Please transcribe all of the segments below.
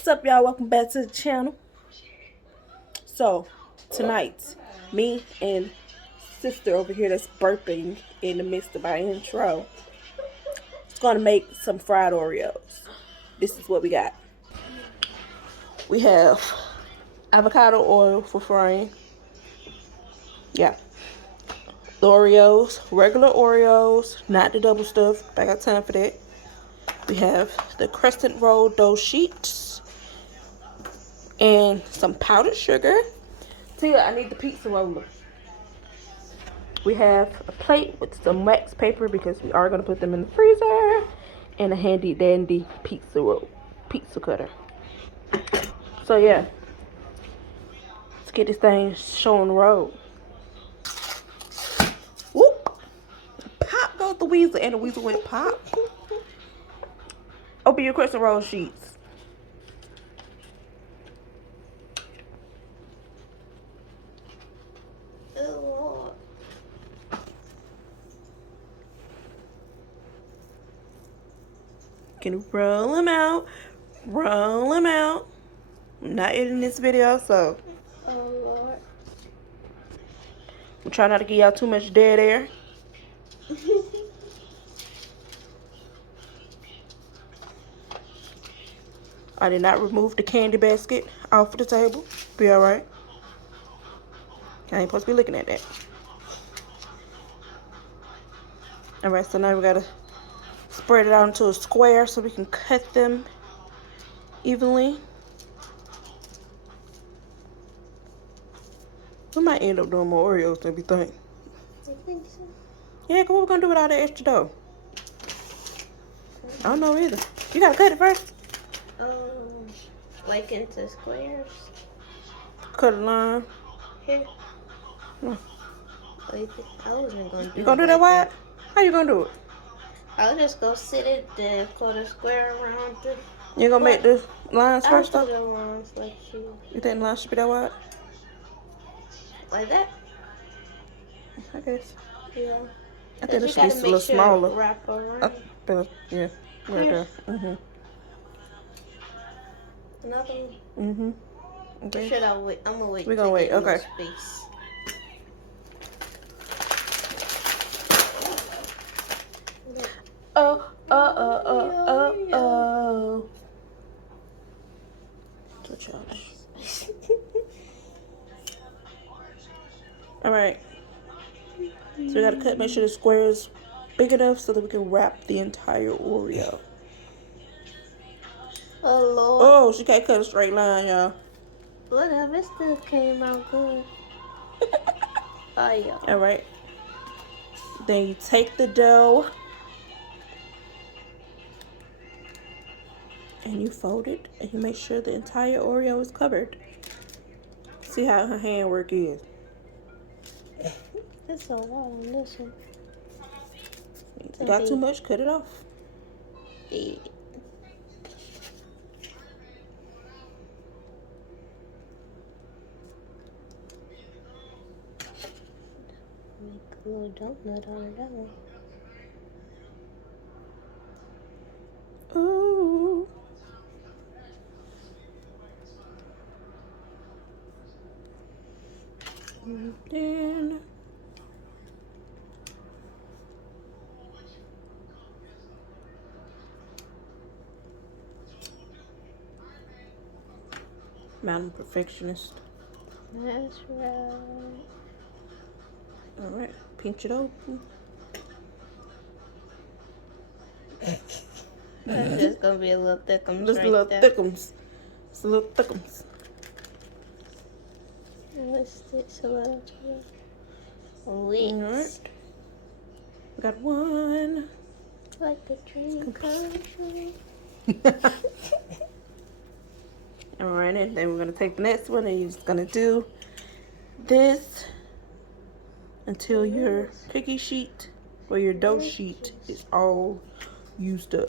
What's up, y'all? Welcome back to the channel. So, tonight, me and sister over here that's burping in the midst of our intro is going to make some fried Oreos. This is what we got. We have avocado oil for frying. Yeah. The Oreos, regular Oreos, not the double stuff. I got time for that. We have the Crescent roll dough sheets and some powdered sugar. Tia, I need the pizza roller. We have a plate with some wax paper because we are going to put them in the freezer, and a handy dandy pizza cutter. So yeah, let's get this thing shown the road. Whoop! Pop goes the weasel, and the weasel went pop. Open your crescent roll sheets. Can roll them out. Roll them out. I'm not editing this video, so. Oh Lord. I'm trying not to give y'all too much dead air. I did not remove the candy basket off of the table. Be alright. I ain't supposed to be looking at that. Alright, so now we gotta spread it out into a square so we can cut them evenly. We might end up doing more Oreos than we think. I think so. Yeah, what we gonna do with all that extra dough? I don't know either. You gotta cut it first. Like into squares. Cut a line. Here. No. I wasn't gonna do. You gonna do that wide? How you gonna do it? I'll just go sit it there, put a square around the. You gonna make the lines I'll first do though? the lines like you. You think the lines should be that wide? Like that? I guess. Yeah. I think it You should be gotta a make little sure smaller. wrap around. Yeah, right there. Another one. Okay. Should I wait? I'm gonna wait. We're gonna wait. Okay. Space. Oh. So childish. All right. So we gotta cut. Make sure the square is big enough so that we can wrap the entire Oreo. Oh Lord. Oh, she can't cut a straight line, y'all. Whatever, it still came out good. Oh yeah. All right. Then you take the dough and you fold it, and you make sure the entire Oreo is covered. See how her handwork is. It's a lot on this one. If you got too much, cut it off. Yeah. Make a little donut out of that one. Ooh. And then Mountain Perfectionist. That's right. All right, pinch it open. That's just gonna be a little thickums. Just right a little there. thickums. It's a little thickums. Let's stitch a little to it. Wait. All right. We got one. Like a dream country. All right, and then we're gonna take the next one, and you're just gonna do this until your cookie sheet or your dough sheet is all used up.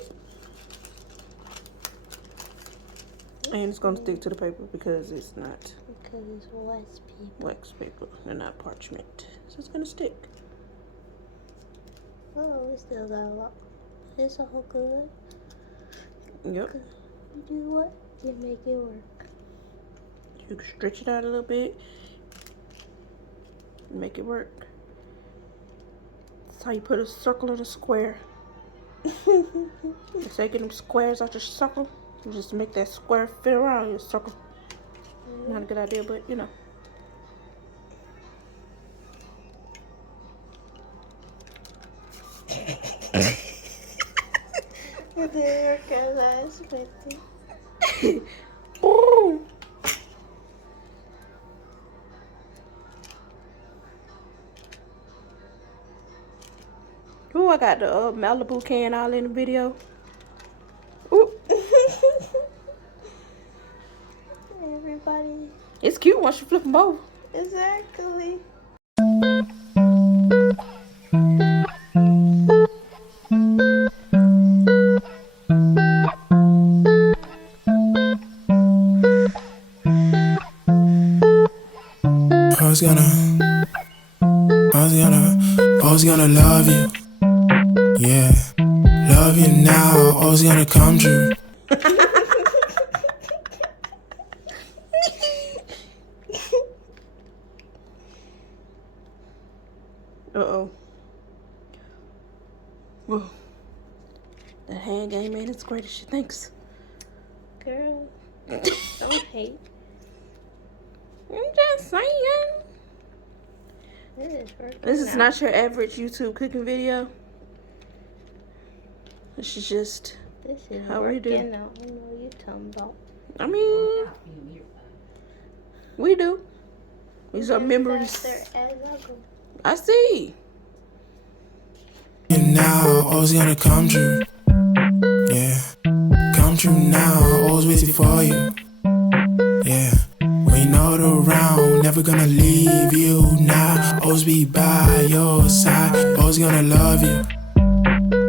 And it's gonna stick to the paper because it's not Because it's wax paper. wax paper and not parchment. So it's gonna stick. Oh, we still got a lot. It's all good. Yep. You do what? it, make it work. You can stretch it out a little bit. Make it work. That's how you put a circle in a square. Instead of getting them squares out your circle, you just make that square fit around your circle. Not a good idea, but you know. It didn't work as I expected. Ooh. Ooh, I got the Malibu can all in the video. Ooh. Everybody. It's cute once you flip them over. Exactly. I was gonna love you, yeah, love you now, I was gonna come true. Uh-oh. Whoa. That hand game ain't as great as she thinks. Girl, don't hate. I'm just saying. This is not your average YouTube cooking video. This is just how we do. I know you talking about. I mean, we do. These are memories. I see. Now, I was gonna come true, yeah, come true now, always waiting for you, yeah. When you're not around, never gonna leave you now, always be by your side, always gonna love you,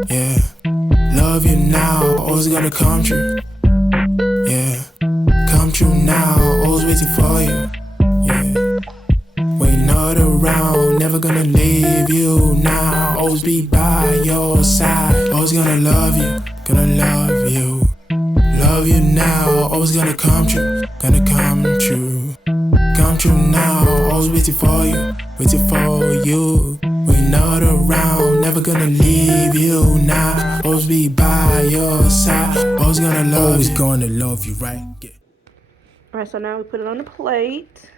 yeah, love you now, always gonna come true, yeah, come true now, always waiting for you, yeah. When you're not around, never gonna leave you now, always be by your side, always gonna love you now, always gonna come true, come true now, always waiting for you, when you're not around, never gonna leave you now, always be by your side, always gonna love you, right? Yeah. Alright, so now we put it on the plate.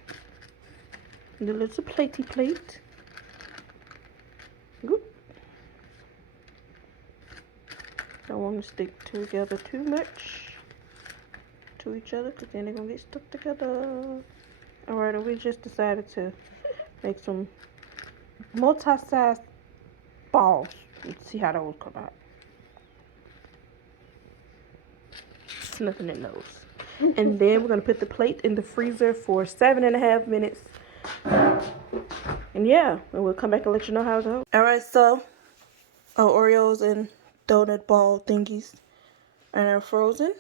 The little platey plate. Good. Don't want to stick together too much to each other because then they're going to get stuck together. Alright, and we just decided to make some multi-sized balls. Let's see how those come out. It's nothing in those. And then we're going to put the plate in the freezer for 7.5 minutes. And yeah, and we'll come back and let you know how it goes. Alright, so our Oreos and donut ball thingies are now frozen.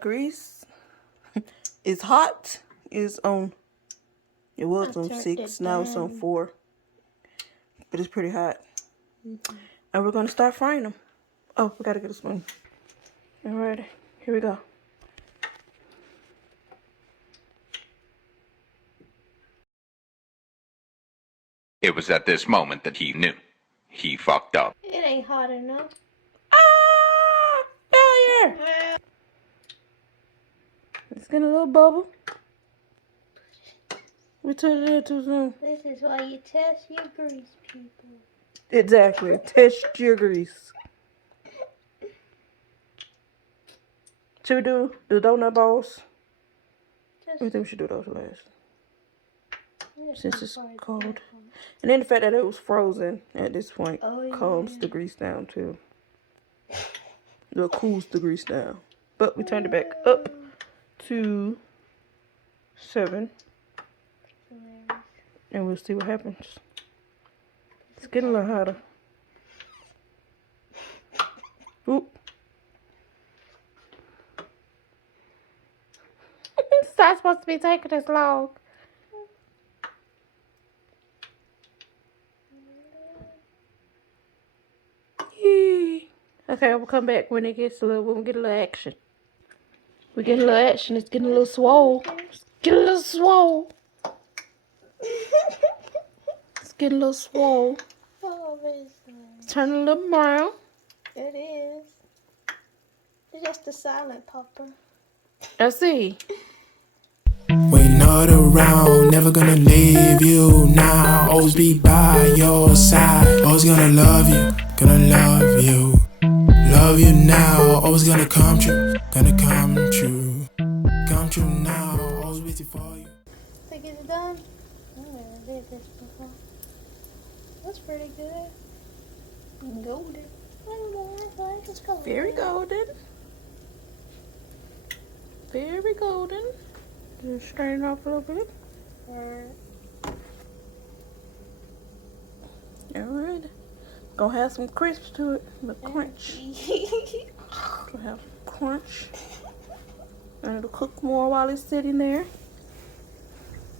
Grease is hot. It was on 6, now it's on 4. But it's pretty hot. And we're going to start frying them. Oh, we got to get a spoon. Alright, here we go. It was at this moment that he knew. He fucked up. It ain't hot enough. Ah! Failure! It's getting a little bubble. We took it in too soon. This is why you test your grease, people. Exactly. Test your grease. Should we do the donut balls? I think we should do those last. Since it's cold. And then the fact that it was frozen at this point calms the grease down too. It cools the grease down. But we turned it back up to 7. And we'll see what happens. It's getting a little hotter. Oop. It's not supposed to be taking this long. Yay. Okay, we'll come back when we get a little action. We getting a little action. It's getting a little swole. It's getting a little swole. It's getting a little swole. Oh, It's turning a little brown. it is. It's just a silent popper. I see. When not around, never gonna leave you now. Always be by your side. Always gonna love you, gonna love you. Love you now, always gonna come true. Gonna come true. Come true now, always waiting for you. Think it's done? I never did this before. That's pretty good. Golden. I don't know, I like it's golden. Very golden. Very golden. Just straighten off a little bit. Alright. Gonna have some crisps to it. The crunch. Gonna have crunch. And it'll cook more while it's sitting there.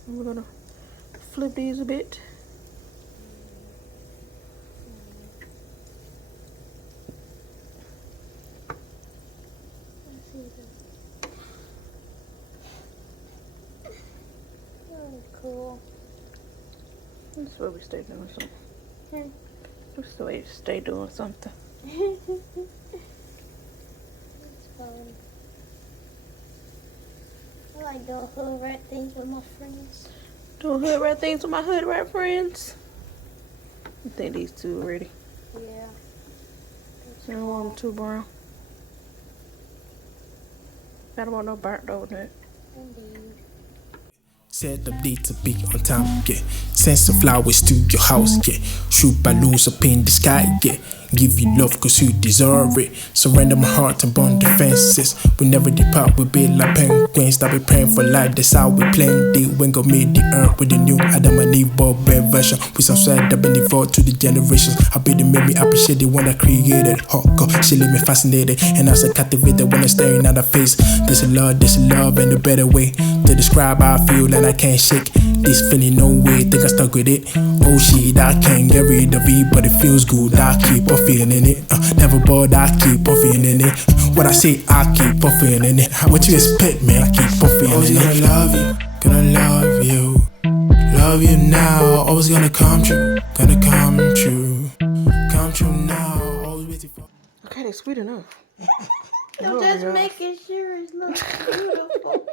And we're gonna flip these a bit. Cool. That's where we stay doing something. Hmm. That's the way to stay doing something. It's fun. I like doing hood rat things with my friends. Doing hood rat things with my hood rat friends. I think these two are ready. Yeah. I don't want them too brown. I don't want no burnt donut. Indeed. Set up date to be on time, yeah. Send some flowers to your house, yeah. Shoot balloons up in the sky, yeah. Give you love cause you deserve it. Surrender my heart and burn the fences. We never depart, we be like penguins that we praying for life. That's how we plan it. When God made the earth with the new Adam and Eve version. With some sweat that been evolved to the generations. I be the made me appreciate the one I created. Oh God, she leave me fascinated. And I said captivated when I'm staring at her face. There's a love and a better way to describe how I feel and I can't shake this feeling no way. Think I stuck with it. Oh shit, I can't get rid of it, but it feels good. I keep on feeling it. Never bored, I keep on feeling it. What I say, I keep on feeling it. What you expect, man? I keep on feeling it. Always gonna love you, gonna love you. Love you now, always gonna come true. Gonna come true. Come true now, always waiting for. Okay, they're sweet enough. I'm just making sure it looks beautiful.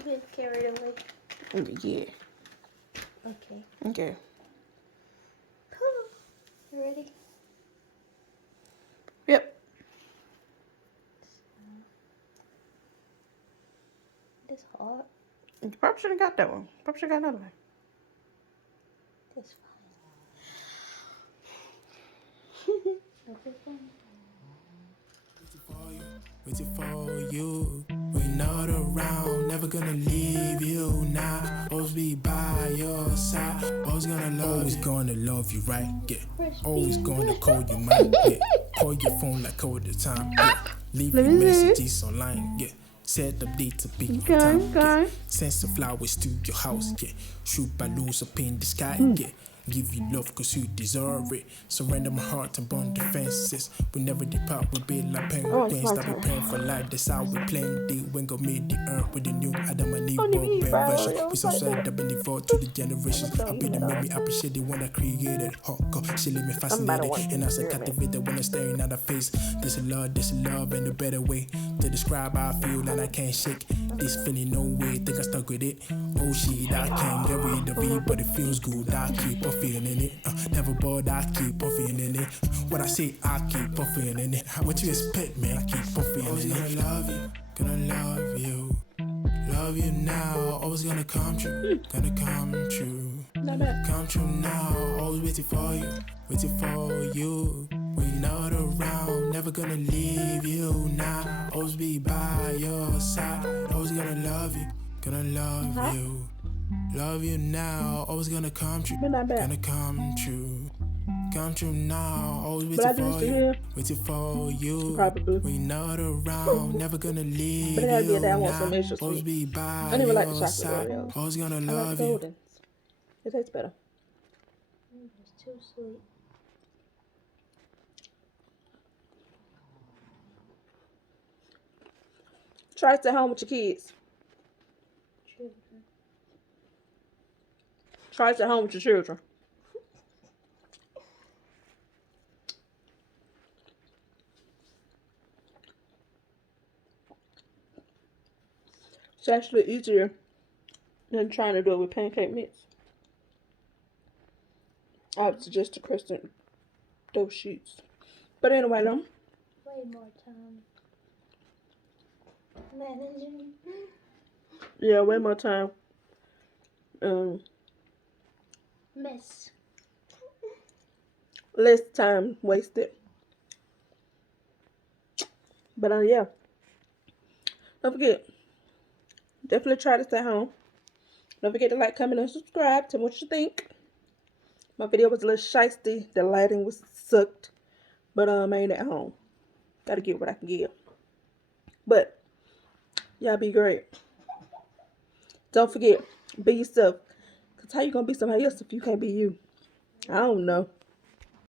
A bit carried away. Yeah. Okay. Okay. You ready? Yep. It's hot. You probably should have got that one. Probably should have got another one. It's fine. Okay, fine. Waiting for you. We not around, never gonna leave you now. Always be by your side. Always gonna love you, right? Yeah. Always gonna call you mine. Yeah. Call your phone like all the time. Yeah. Leave your messages online. Yeah. Set up date to be on time. Yeah. Send some flowers to your house. Yeah. Shoot balloons up in the sky. Yeah. Give you love cause you deserve it. Surrender my heart and burn the fences. We never depart, we be like penguins that we praying for life. That's how we playing it. When God made the earth with the new Adam and Eve version. We some side that been evolved to the generations. I be the made me appreciate the one I created. Oh God, she leave me fascinated. And I said captivated when I'm staring at her face. There's a love and a better way to describe how I feel and I can't shake this feeling no way. Think I stuck with it. Oh shit, I can't get rid of it, but it feels good. I keep on feeling it. Never bored, I keep on feeling it. What I say, I keep on feeling it. What you expect, man? I keep on feeling it. Always gonna love you, gonna love you. Love you now, always gonna come true. Gonna come true. Come true now, always waiting for you. Waiting for you. We not around, never gonna leave you now. Always be by your side. Always gonna love you, gonna love you. Love you now, always gonna come true. Gonna come true. Come true now, always waiting for you. Waiting for you. Probably. We not around, never gonna leave But it gotta be you that one, some now. extra Always sweet. be by I don't even like the your chocolate side. Oreos. Always gonna I like love the you. Goldens. It tastes better. It's too sweet. Try this at home with your kids. Children. Try this at home with your children. It's actually easier than trying to do it with pancake mix. I would suggest the Crescent dough sheets. But anyway, though. Way more time. Managing. Yeah, way more time. Mess. Less time wasted. But yeah. Don't forget. Definitely try this at home. Don't forget to like, comment, and subscribe. Tell me what you think. My video was a little shiesty. The lighting was sucked. But I ain't at home. Gotta get what I can give. But y'all be great. Don't forget, be yourself. Cause how you gonna be somebody else if you can't be you? I don't know.